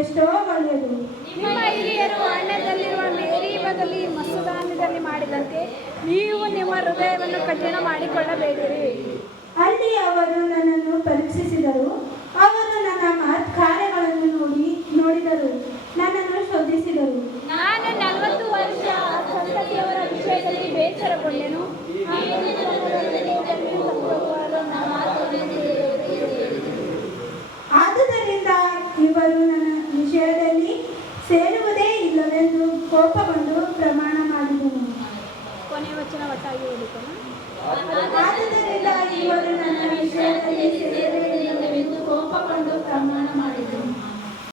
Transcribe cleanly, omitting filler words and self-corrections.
ಎಷ್ಟೋ ಒಳ್ಳೆಯದು. ನಿಮ್ಮ ಹಿರಿಯರು ಅಣ್ಣದಲ್ಲಿರುವ ಮೇರಿ ಬದಲಿ ಮಸುದಾನದಲ್ಲಿ ಮಾಡಿದಂತೆ ನೀವು ನಿಮ್ಮ ಹೃದಯವನ್ನು ಕಠಿಣ ಮಾಡಿಕೊಳ್ಳಬೇಡಿರಿ. ಅಲ್ಲಿ ಅವರು ನನ್ನನ್ನು ಪರೀಕ್ಷಿಸಿದರು. ಅವರು ನನ್ನ ಕಾರ್ಯಗಳನ್ನು ನೋಡಿದರು, ನನ್ನನ್ನು ಶೋಧಿಸಿದರು. ನಾನು 40 ವರ್ಷ ಸಂತತಿಯವರ ವಿಷಯದಲ್ಲಿ ಬೇಸರಗೊಂಡೆನು. ಆದುದರಿಂದ ಇವರು ನನ್ನ ವಿಷಯದಲ್ಲಿ ಸೇರುವುದೇ ಇಲ್ಲವೆಂದು ಕೋಪಗೊಂಡು ಪ್ರಮಾಣ ಮಾಡಿದನು. ಕೊನೆಯ ವಚನ ಒಟ್ಟಾಗಿ ಓದಿಕೊಳ್ಳೋಣ. ಆದುದರಿಂದ ಇವರು ನನ್ನ ವಿಷಯದಲ್ಲಿ ಸೇರುವುದೇ ಇಲ್ಲವೆಂದು ಕೋಪಗೊಂಡು ಪ್ರಮಾಣ ಮಾಡಿದನು.